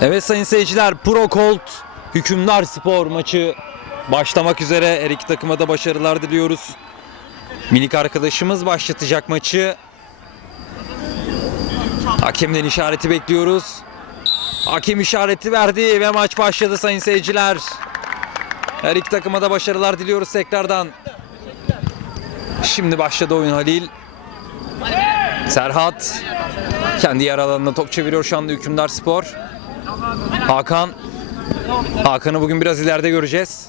Evet sayın seyirciler Pro Colt Hükümdar Spor maçı başlamak üzere. Her iki takıma da başarılar diliyoruz. Minik arkadaşımız başlatacak maçı. Hakemden işareti bekliyoruz. Hakem işareti verdi ve maç başladı sayın seyirciler. Her iki takıma da başarılar diliyoruz tekrardan. Şimdi başladı oyun Halil. Serhat kendi yer alanına top çeviriyor şu anda Hükümdar Spor. Hakan. Hakan'ı bugün biraz ileride göreceğiz.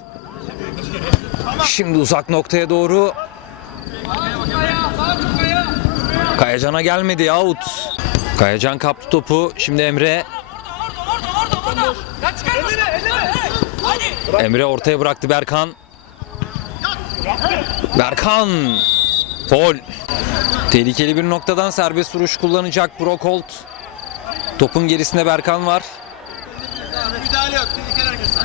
Şimdi uzak noktaya doğru. Kayacan'a gelmedi out. Kayacan kaptı topu. Şimdi Emre. Emre ortaya bıraktı Berkan. Berkan. Foul. Tehlikeli bir noktadan serbest vuruş kullanacak Brokolt. Topun gerisinde Berkan var. Müdahale yok. Tehlikeli hareket. Bekle. Müdükle birlikte biraz açılır mısın?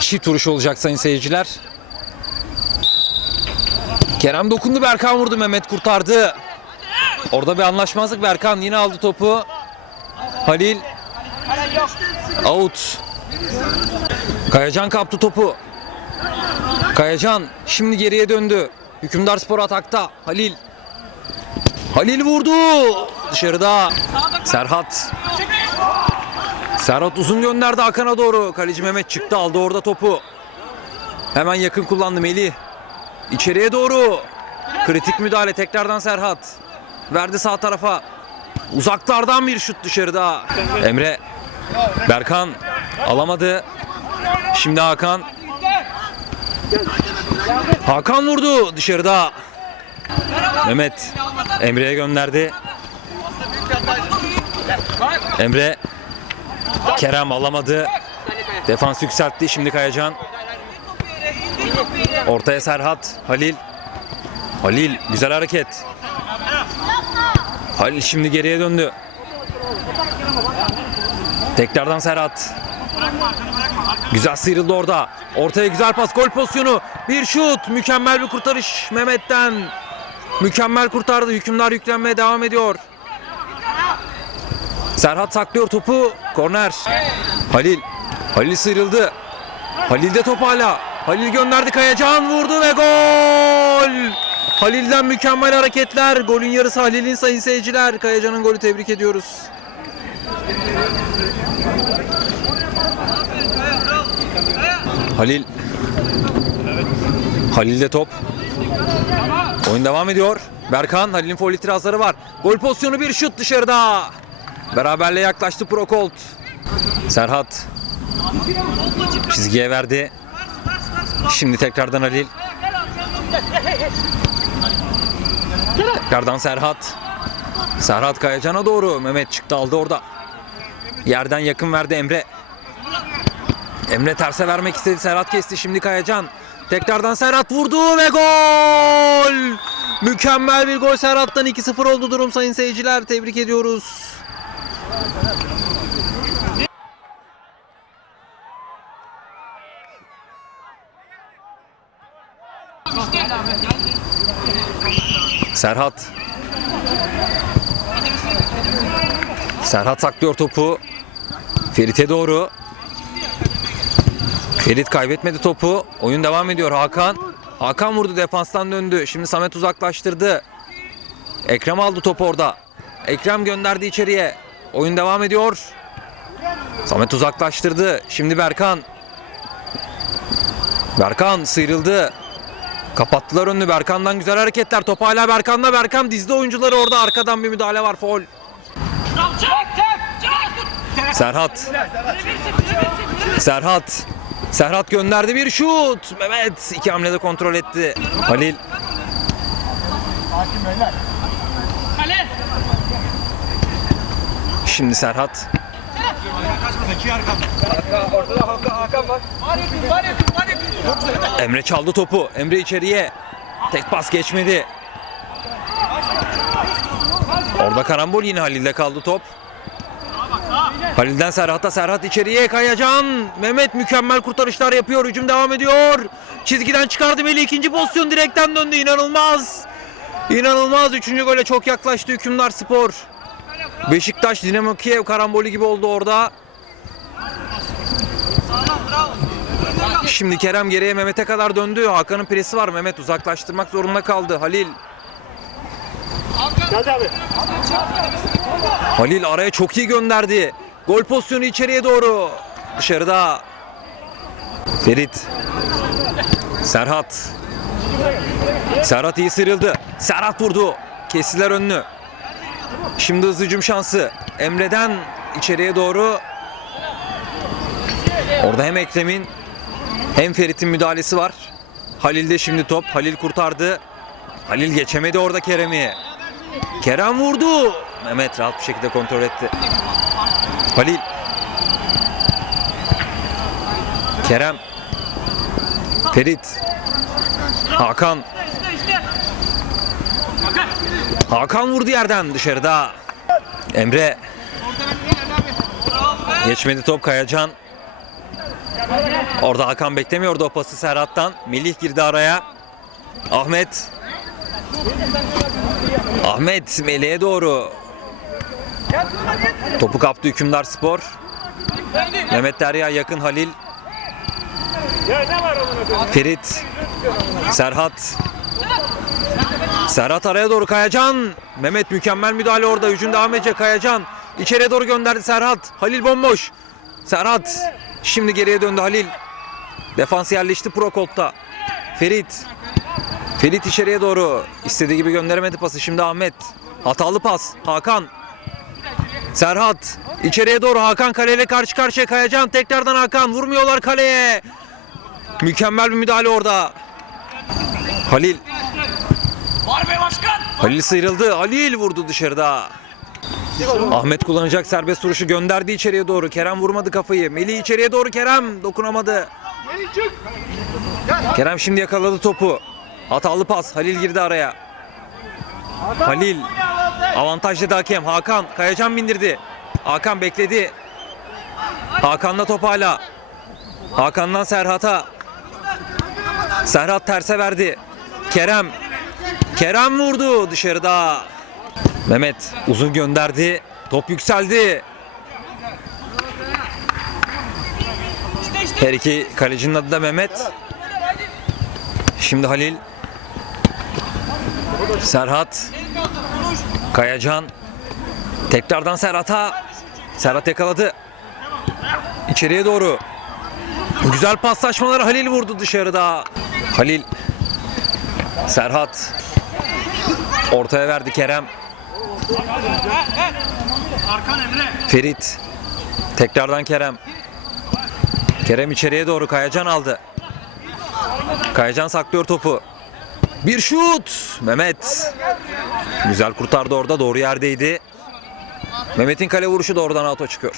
Çift vuruş olacak sayın seyirciler. Kerem dokundu Berkan vurdu Mehmet kurtardı. Orada bir anlaşmazlık Berkan yine aldı topu. Halil out. Kayacan kaptı topu. Kayacan şimdi geriye döndü. Hükümdar Spor atakta. Halil. Halil vurdu. Dışarıda. Serhat. Serhat uzun gönderdi Hakan'a doğru. Kaleci Mehmet çıktı aldı orada topu. Hemen yakın kullandı Melih. İçeriye doğru. Kritik müdahale tekrardan Serhat. Verdi sağ tarafa. Uzaklardan bir şut dışarıda. Emre. Berkan alamadı. Şimdi Hakan. Hakan vurdu dışarıda. Mehmet Emre'ye gönderdi. Emre Kerem alamadı. Defans yükseltti. Şimdi Kayacan. Ortaya Serhat. Halil. Halil güzel hareket. Halil şimdi geriye döndü. Tekrardan Serhat. Güzel sıyrıldı orada. Ortaya güzel pas. Gol pozisyonu. Bir şut. Mükemmel bir kurtarış Mehmet'ten. Mükemmel kurtardı. Hükümler yüklenmeye devam ediyor. Serhat saklıyor topu. Korner. Halil. Halil sıyrıldı. Halil'de top hala. Halil gönderdi Kayacan vurdu ve gol. Halil'den mükemmel hareketler. Golün yarısı Halil'in sayın seyirciler. Kayacan'ın golü tebrik ediyoruz. Halil. Halil'de top. Oyun devam ediyor. Berkan Halil'in foul itirazları var. Gol pozisyonu bir şut dışarıda. Beraberle yaklaştı Prokolt. Serhat. Çizgiye verdi. Şimdi tekrardan Halil. Tekrardan Serhat. Serhat Kayacan'a doğru. Mehmet çıktı aldı orada. Yerden yakın verdi Emre. Emre terse vermek istedi. Serhat kesti. Şimdi Kayacan. Tekrardan Serhat vurdu ve gol! Mükemmel bir gol Serhat'tan 2-0 oldu durum sayın seyirciler. Tebrik ediyoruz. Serhat. Serhat saklıyor topu. Ferit'e doğru. Ferit kaybetmedi topu. Oyun devam ediyor. Hakan. Hakan vurdu defanstan döndü. Şimdi Samet uzaklaştırdı. Ekrem aldı topu orada. Ekrem gönderdi içeriye. Oyun devam ediyor. Samet uzaklaştırdı. Şimdi Berkan. Berkan sıyrıldı. Kapattılar önünü. Berkan'dan güzel hareketler. Top hala Berkan'da. Berkan dizdi oyuncuları orada. Arkadan bir müdahale var. Foul. Serhat. Serhat. Serhat gönderdi bir şut. Mehmet iki hamlede kontrol etti. Halil. Şimdi Serhat. Emre çaldı topu. Emre içeriye. Tek pas geçmedi. Orada karambol yine Halil'de kaldı top. Halil'den Serhat'a Serhat içeriye Kayacan. Mehmet mükemmel kurtarışlar yapıyor. Hücum devam ediyor. Çizgiden çıkardı Melih ikinci pozisyon direkten döndü. İnanılmaz. İnanılmaz 3. gole çok yaklaştı Hükümdar Spor. Beşiktaş Dinamo Kiev karambolü gibi oldu orada. Şimdi Kerem geriye Mehmet'e kadar döndü. Hakan'ın presi var. Mehmet uzaklaştırmak zorunda kaldı. Halil. Halil araya çok iyi gönderdi. Gol pozisyonu içeriye doğru. Dışarıda. Ferit. Serhat. Serhat iyi sıyrıldı. Serhat vurdu. Kestiler önünü. Şimdi hızlı hücum şansı. Emre'den içeriye doğru. Orada hem Ekrem'in hem Ferit'in müdahalesi var. Halil'de şimdi top. Halil kurtardı. Halil geçemedi orada Kerem'i. Kerem vurdu. Mehmet rahat bir şekilde kontrol etti. Halil. Kerem. Ferit. Hakan. Hakan vurdu yerden dışarıda. Emre. Geçmedi top Kayacan. Orada Hakan beklemiyordu o pası Serhat'tan. Melih girdi araya. Ahmet. Ahmet Melih'e doğru. Topu kaptı Hükümdar Spor. Mehmet Derya yakın Halil. Ferit. Serhat. Serhat araya doğru Kayacan. Mehmet mükemmel müdahale orada. Hücum devam Kayacan. İçeriye doğru gönderdi Serhat. Halil bomboş. Serhat. Şimdi geriye döndü Halil. Defans yerleşti Prokolt'ta. Ferit. Ferit içeriye doğru. istediği gibi gönderemedi pası. Şimdi Ahmet. Hatalı pas. Hakan. Serhat. içeriye doğru Hakan kaleyle karşı karşıya Kayacan. Tekrardan Hakan. Vurmuyorlar kaleye. Mükemmel bir müdahale orada. Halil. Halil sıyrıldı. Halil vurdu dışarıda. Ahmet kullanacak serbest vuruşu gönderdi içeriye doğru. Kerem vurmadı kafayı. Melih içeriye doğru Kerem dokunamadı. Kerem şimdi yakaladı topu. Hatalı pas. Halil girdi araya. Halil. Avantajlı da hakem. Hakan. Kayacan bindirdi. Hakan bekledi. Hakan'la top hala. Hakan'dan Serhat'a. Serhat terse verdi. Kerem. Kerem vurdu dışarıda. Mehmet uzun gönderdi. Top yükseldi. Her iki kalecinin adı da Mehmet. Şimdi Halil. Serhat. Kayacan. Tekrardan Serhat'a. Serhat yakaladı. İçeriye doğru. Güzel paslaşmalar Halil vurdu dışarıda. Halil. Serhat. Ortaya verdi Kerem. Ferit. Tekrardan Kerem. Kerem içeriye doğru Kayacan aldı. Kayacan saklıyor topu. Bir şut. Mehmet. Güzel kurtardı orada. Doğru yerdeydi. Mehmet'in kale vuruşu da oradan auto çıkıyor.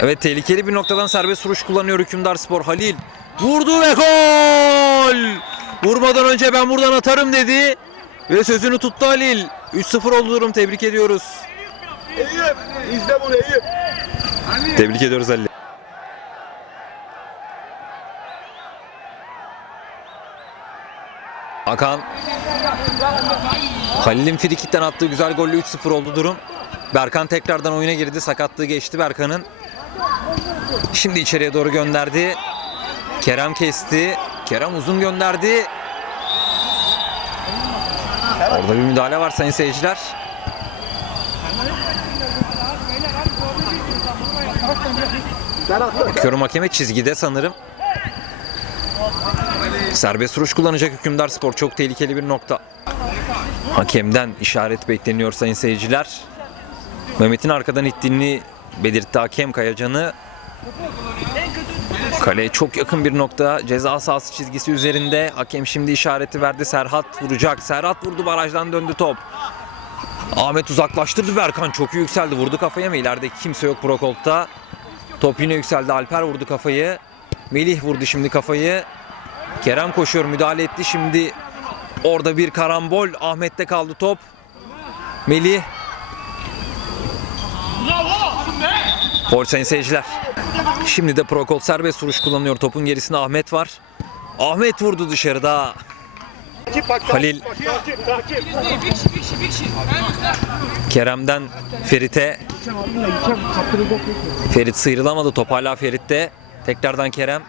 Evet tehlikeli bir noktadan serbest vuruş kullanıyor Hükümdar Spor. Halil vurdu ve gol! Vurmadan önce ben buradan atarım dedi. Ve sözünü tuttu Halil. 3-0 oldu durum. Tebrik ediyoruz. Eyüp, izle bunu Eyüp. Tebrik ediyoruz Halil. Hakan Halil'in frikikten attığı güzel golle 3-0 oldu durum. Berkan tekrardan oyuna girdi. Sakatlığı geçti Berkan'ın. Şimdi içeriye doğru gönderdi. Kerem kesti. Kerem uzun gönderdi. Orada bir müdahale var sayın seyirciler. Bakıyorum hakeme çizgide sanırım. Serbest vuruş kullanacak Hükümdar Spor. Çok tehlikeli bir nokta. Hakemden işaret bekleniyor sayın seyirciler. Mehmet'in arkadan ittiğini belirtti hakem Kayacan'ı. Kaleye çok yakın bir nokta. Ceza sahası çizgisi üzerinde. Hakem şimdi işareti verdi. Serhat vuracak. Serhat vurdu barajdan döndü top. Ahmet uzaklaştırdı Berkan. Çok yükseldi. Vurdu kafaya mı? İleride kimse yok Prokolt'ta. Top yine yükseldi. Alper vurdu kafayı. Melih vurdu şimdi kafayı. Kerem koşuyor müdahale etti. Şimdi orada bir karambol. Ahmet'te kaldı top. Melih. Gol sayın seyirciler. Şimdi de Prokol serbest vuruş kullanıyor. Topun gerisinde Ahmet var. Ahmet vurdu dışarıda. Halil. Kerem'den Ferit'e. Ferit sıyrılamadı. Top hala Ferit'te. Tekrardan Kerem.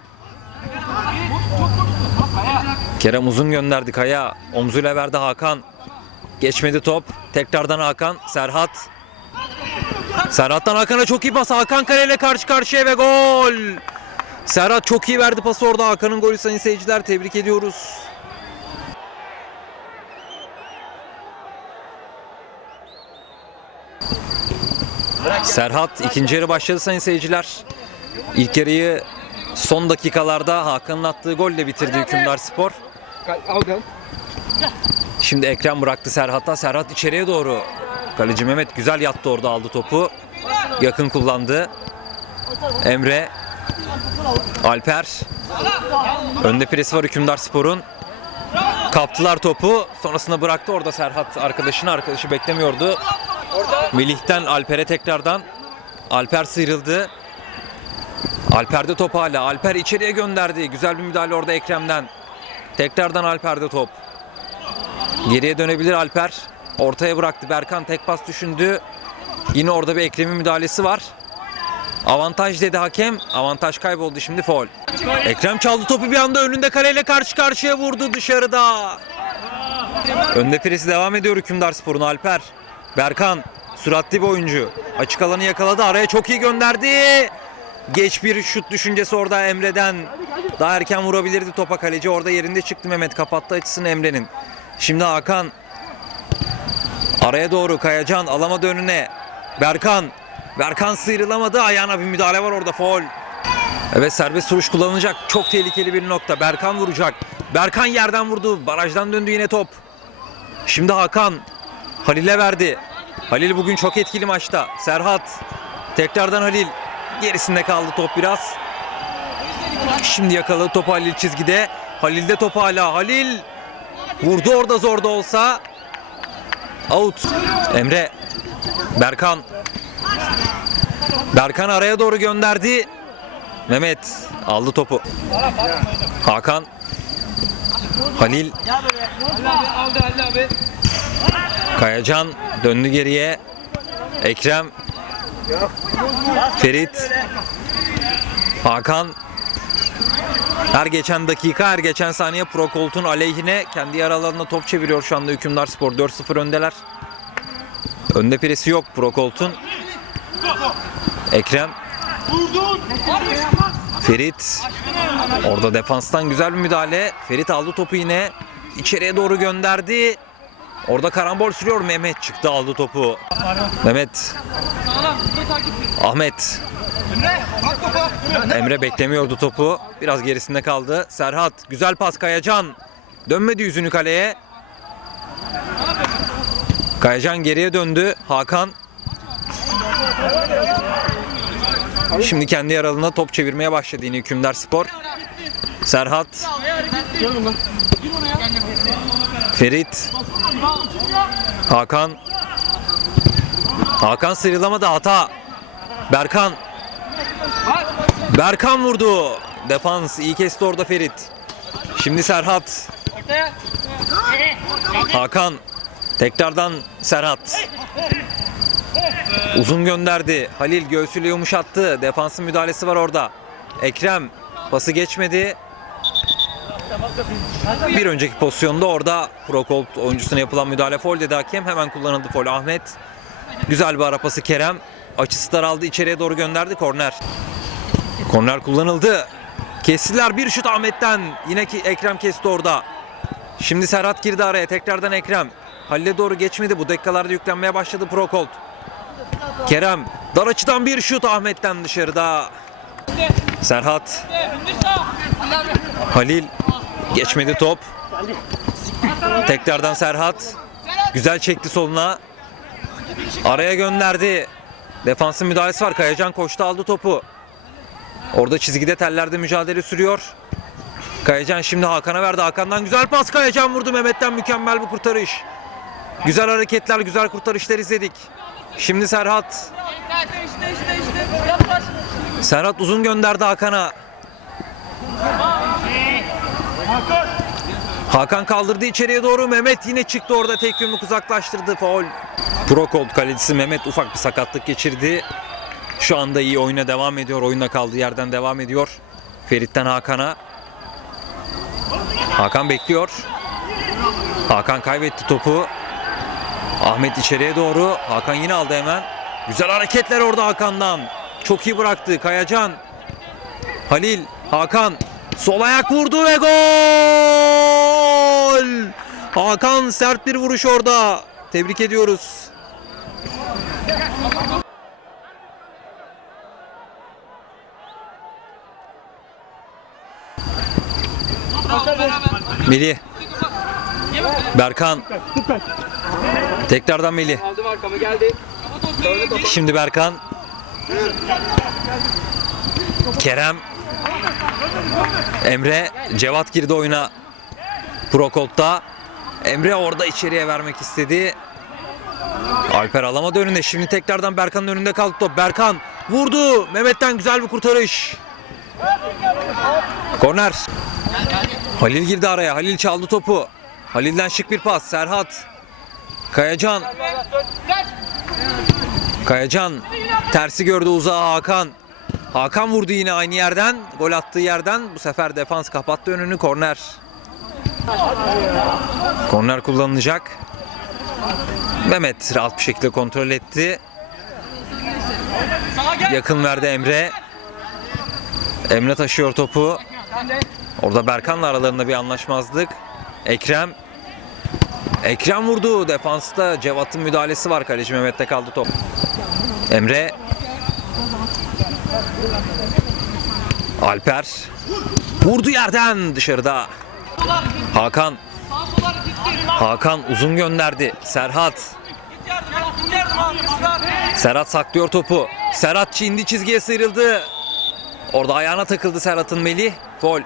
Kerem uzun gönderdi Kaya. Omzuyla verdi Hakan. Geçmedi top. Tekrardan Hakan. Serhat. Serhat'tan Hakan'a çok iyi pas. Hakan kaleyle karşı karşıya ve gol. Serhat çok iyi verdi pası orada. Hakan'ın golü sayın seyirciler. Tebrik ediyoruz. Serhat ikinci yarı başladı sayın seyirciler. İlk yarıyı son dakikalarda Hakan'ın attığı golle bitirdi Hükümdar Spor. Şimdi Ekrem bıraktı Serhat'a. Serhat içeriye doğru. Kaleci Mehmet güzel yattı orada aldı topu. Yakın kullandı. Emre. Alper. Önde presi var Hükümdar Spor'un. Kaptılar topu. Sonrasında bıraktı orada Serhat arkadaşını. Arkadaşı beklemiyordu. Melih'ten Alper'e tekrardan. Alper sıyrıldı. Alper'de top hala. Alper içeriye gönderdi. Güzel bir müdahale orada Ekrem'den. Tekrardan Alper'de top. Geriye dönebilir Alper. Ortaya bıraktı. Berkan tek pas düşündü. Yine orada bir Ekrem'in müdahalesi var. Avantaj dedi hakem. Avantaj kayboldu şimdi foul. Ekrem çaldı topu bir anda önünde kaleyle karşı karşıya vurdu dışarıda. Önde presi devam ediyor Hükümdar Spor'un Alper. Berkan süratli bir oyuncu. Açık alanı yakaladı. Araya çok iyi gönderdi. Geç bir şut düşüncesi orada Emre'den. Daha erken vurabilirdi topa kaleci. Orada yerinde çıktı Mehmet. Kapattı açısını Emre'nin. Şimdi Hakan. Araya doğru Kayacan alamadı önüne. Berkan. Berkan sıyrılamadı. Ayağına bir müdahale var orada. Foul. Evet serbest vuruş kullanılacak. Çok tehlikeli bir nokta. Berkan vuracak. Berkan yerden vurdu. Barajdan döndü yine top. Şimdi Hakan. Halil'e verdi. Halil bugün çok etkili maçta. Serhat. Tekrardan Halil. Gerisinde kaldı top biraz. Şimdi yakaladı topu Halil çizgide. Halil'de top hala. Halil vurdu orada zor da olsa. Out. Emre. Berkan. Berkan araya doğru gönderdi. Mehmet aldı topu. Hakan. Halil. Kayacan döndü geriye. Ekrem. Ferit. Hakan. Her geçen dakika, her geçen saniye Prokolt'un aleyhine kendi yaralarına top çeviriyor şu anda Hükümdar Spor. 4-0 öndeler. Önde presi yok Prokolt'un. Ekrem. Ferit. Orada defanstan güzel bir müdahale. Ferit aldı topu yine. İçeriye doğru gönderdi. Orada karambol sürüyor. Mehmet çıktı aldı topu. Mehmet. Ahmet. Emre beklemiyordu topu. Biraz gerisinde kaldı. Serhat güzel pas Kayacan. Dönmedi yüzünü kaleye. Kayacan geriye döndü. Hakan. Şimdi kendi yaralığına top çevirmeye başladı yine Hükümdar Spor. Serhat. Ferit. Hakan. Hakan sıyrılamadı hata. Berkan. Berkan vurdu. Defans iyi kesti orada Ferit. Şimdi Serhat. Hakan. Tekrardan Serhat. Uzun gönderdi. Halil göğsüyle yumuşattı. Defansın müdahalesi var orada. Ekrem pası geçmedi. Bir önceki pozisyonda orada Prokolt oyuncusuna yapılan müdahale foul dedi hakem. Hemen kullanıldı foul Ahmet. Güzel bir ara pası Kerem. Açısı daraldı içeriye doğru gönderdi korner. Korner kullanıldı. Kestiler bir şut Ahmet'ten. Yine ki Ekrem kesti orada. Şimdi Serhat girdi araya. Tekrardan Ekrem. Halil'e doğru geçmedi. Bu dakikalarda yüklenmeye başladı Prokolt. Kerem. Dar açıdan bir şut Ahmet'ten dışarıda. Serhat. Halil. Geçmedi top. Tekrardan Serhat. Güzel çekti soluna. Araya gönderdi. Defansın müdahalesi var. Kayacan koştu aldı topu. Orada çizgide tellerde mücadele sürüyor. Kayacan şimdi Hakan'a verdi. Hakan'dan güzel pas. Kayacan vurdu. Mehmet'ten mükemmel bir kurtarış. Güzel hareketler, güzel kurtarışlar izledik. Şimdi Serhat. Serhat uzun gönderdi Hakan'a. Hakan kaldırdı içeriye doğru. Mehmet yine çıktı orada tek yumruk uzaklaştırdı. Faul. Prokold kalecisi Mehmet ufak bir sakatlık geçirdi. Şu anda iyi oyuna devam ediyor. Oyunda kaldığı yerden devam ediyor. Ferit'ten Hakan'a. Hakan bekliyor. Hakan kaybetti topu. Ahmet içeriye doğru. Hakan yine aldı hemen. Güzel hareketler orada Hakan'dan. Çok iyi bıraktı. Kayacan. Halil. Hakan. Sol ayak vurdu ve gol! Hakan sert bir vuruş orada. Tebrik ediyoruz. Melih. Berkan. Tekrardan Melih. Şimdi Berkan. Kerem. Emre. Cevat girdi oyuna. Prokolt'ta. Emre orada içeriye vermek istedi. Alper alamadı önünde. Şimdi tekrardan Berkan'ın önünde kaldı top. Berkan vurdu. Mehmet'ten güzel bir kurtarış. Korner. Halil girdi araya. Halil çaldı topu. Halil'den şık bir pas. Serhat. Kayacan. Kayacan tersi gördü uzağa Hakan. Hakan vurdu yine aynı yerden. Gol attığı yerden. Bu sefer defans kapattı önünü. Korner. Korner kullanılacak. Mehmet rahat bir şekilde kontrol etti. Yakın verdi Emre. Emre taşıyor topu. Orada Berkan'la aralarında bir anlaşmazlık. Ekrem. Ekrem vurdu. Defansta Cevat'ın müdahalesi var. Kaleci Mehmet'te kaldı top. Emre. Alper. Vurdu yerden dışarıda. Hakan. Hakan uzun gönderdi. Serhat. Serhat saklıyor topu. Serhat çindi çizgiye sıyrıldı. Orada ayağına takıldı Serhat'ın Melih. Gol.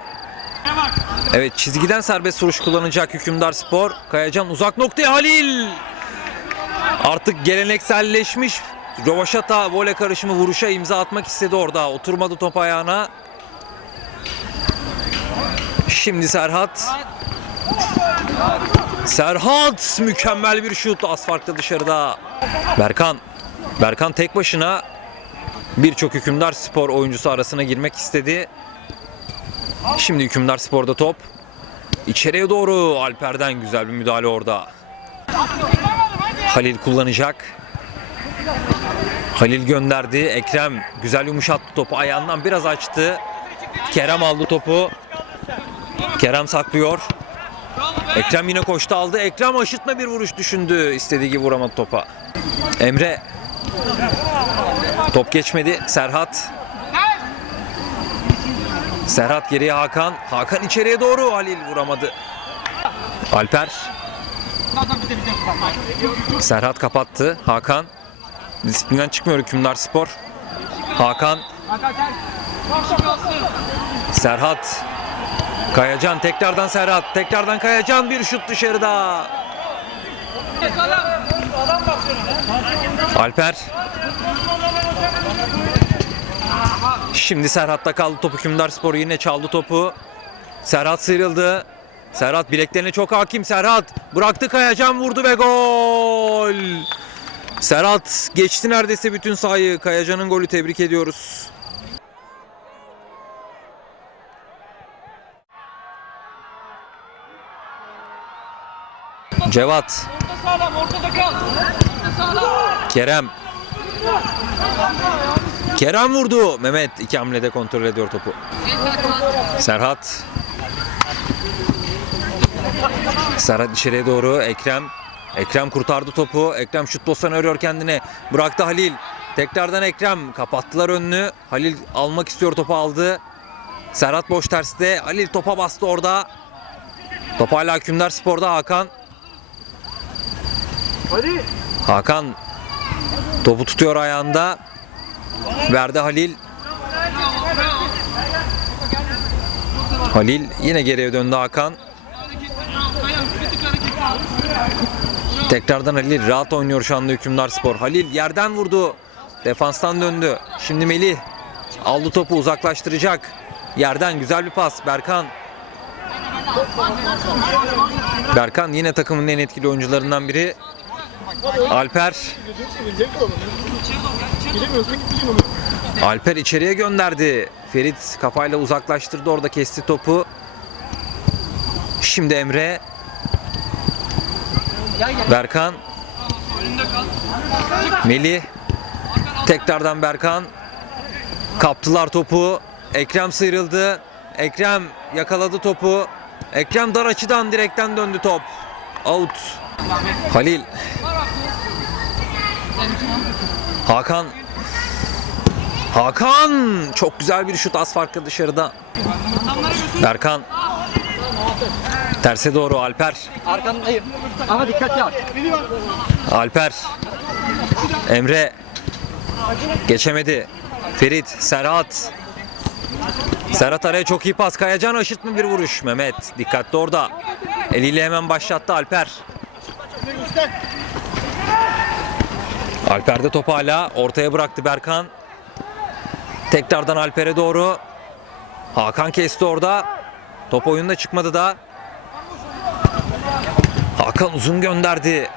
Evet çizgiden serbest vuruş kullanacak Hükümdar Spor. Kayacan uzak noktaya Halil. Artık gelenekselleşmiş Rovaşata voley karışımı vuruşa imza atmak istedi orada. Oturmadı top ayağına. Şimdi Serhat. Serhat mükemmel bir şut az dışarıda. Berkan. Berkan tek başına birçok hükümdar spor oyuncusu arasına girmek istedi. Şimdi hükümdar sporda top. İçeriye doğru Alper'den güzel bir müdahale orada. Halil kullanacak. Halil gönderdi. Ekrem güzel yumuşattı topu. Ayağından biraz açtı. Kerem aldı topu. Kerem saklıyor. Ekrem yine koştu aldı. Ekrem aşıtma bir vuruş düşündü. İstediği gibi vuramadı topa. Emre. Top geçmedi. Serhat. Serhat geriye Hakan. Hakan içeriye doğru. Halil vuramadı. Alper. Serhat kapattı. Hakan. Disiplinden çıkmıyor hükümdar spor. Hakan. Serhat. Kayacan tekrardan Serhat. Tekrardan Kayacan bir şut dışarıda. Alper. Şimdi Serhat'ta kaldı topu Hükümdar Spor yine çaldı topu. Serhat sıyrıldı. Serhat bileklerine çok hakim Serhat. Bıraktı Kayacan vurdu ve gol. Serhat geçti neredeyse bütün sahayı. Kayacan'ın golü tebrik ediyoruz. Cevat. Kerem. Kerem vurdu. Mehmet iki hamlede kontrol ediyor topu. Serhat. Serhat içeriye doğru. Ekrem. Ekrem kurtardı topu. Ekrem şut pozisyonu arıyor kendine. Bıraktı Halil. Tekrardan Ekrem. Kapattılar önünü. Halil almak istiyor topu aldı. Serhat boş terste. Halil topa bastı orada. Top hala Hükümdar Spor'da Hakan. Hadi. Hakan topu tutuyor ayağında. Verdi Halil. Halil yine geriye döndü Hakan. Tekrardan Halil rahat oynuyor şu anda Hükümdar Spor. Halil yerden vurdu. Defanstan döndü. Şimdi Melih aldı topu uzaklaştıracak. Yerden güzel bir pas. Berkan. Berkan yine takımın en etkili oyuncularından biri. Alper. Alper içeriye gönderdi. Ferit kafayla uzaklaştırdı orada kesti topu. Şimdi Emre. Berkan. Melih. Tekrardan Berkan. Kaptılar topu. Ekrem sıyrıldı. Ekrem yakaladı topu. Ekrem dar açıdan direkten döndü top. Out. Halil. Hakan. Hakan. Çok güzel bir şut az farklı dışarıda. Berkan. Terse doğru Alper. Arkandayım. Ama dikkatli al. Alper. Emre. Geçemedi. Ferit. Serhat. Serhat araya çok iyi pas. Kayacan aşırtma bir vuruş. Mehmet dikkatli orada. Eliyle hemen başlattı Alper. Alper de topu hala ortaya bıraktı Berkan. Tekrardan Alper'e doğru. Hakan kesti orada. Top oyunda çıkmadı da. Hakan uzun gönderdi.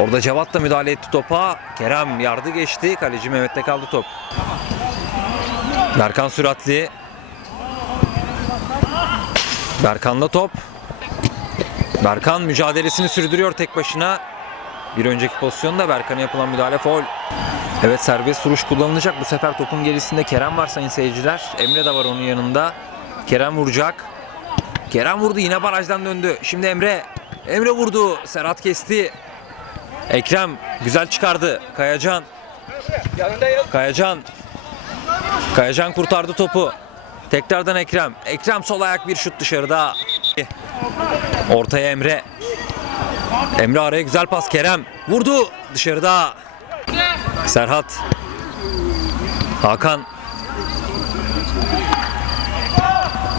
Orada Cevat da müdahale etti topa. Kerem yardı geçti. Kaleci Mehmet'te kaldı top. Berkan süratli. Berkan'la top. Berkan mücadelesini sürdürüyor tek başına. Bir önceki pozisyonda Berkan'a yapılan müdahale foul. Evet serbest vuruş kullanılacak. Bu sefer topun gerisinde Kerem var sayın seyirciler. Emre de var onun yanında. Kerem vuracak. Kerem vurdu yine barajdan döndü. Şimdi Emre. Emre vurdu. Serhat kesti. Ekrem güzel çıkardı. Kayacan. Kayacan. Kayacan kurtardı topu. Tekrardan Ekrem. Ekrem sol ayak bir şut dışarıda. Ortaya Emre. Emre araya güzel pas Kerem. Vurdu dışarıda. Serhat. Hakan.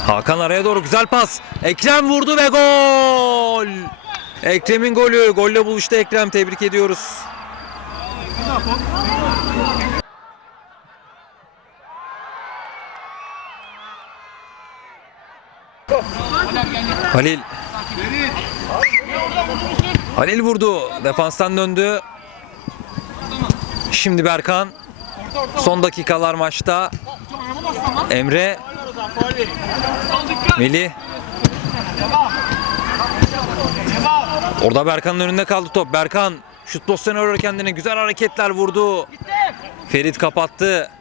Hakan araya doğru güzel pas. Ekrem vurdu ve gol. Ekrem'in golü. Golle buluştu Ekrem. Tebrik ediyoruz. Halil. Halil vurdu. Defanstan döndü. Şimdi Berkan. Son dakikalar maçta. Emre. Melih. Orada Berkan'ın önünde kaldı top. Berkan şut pozisyonu arıyor kendine. Güzel hareketler vurdu. Ferit kapattı.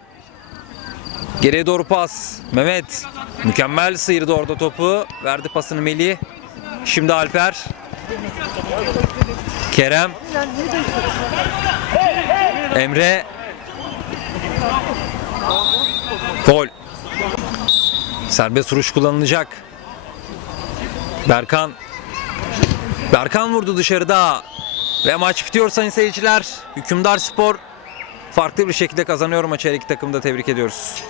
Geriye doğru pas. Mehmet mükemmel sıyırdı orada topu. Verdi pasını Melih. Şimdi Alper. Kerem. Emre. Gol. Serbest vuruş kullanılacak. Berkan. Berkan vurdu dışarıda. Ve maç bitiyor sayın seyirciler. Hükümdar Spor farklı bir şekilde kazanıyor maçı her iki takımı da tebrik ediyoruz.